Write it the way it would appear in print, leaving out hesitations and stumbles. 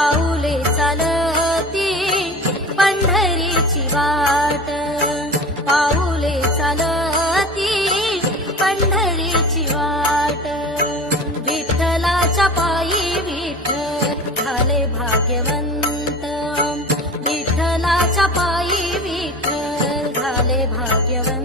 पाऊले चालती पंढरीची वाट, पाऊले चालती पंढरीची वाट. विठ्ठलाच्या पायी विठ्ठल झाले भाग्यवंत, विठ्ठलाच्या पायी विठ्ठल झाले भाग्यवंत.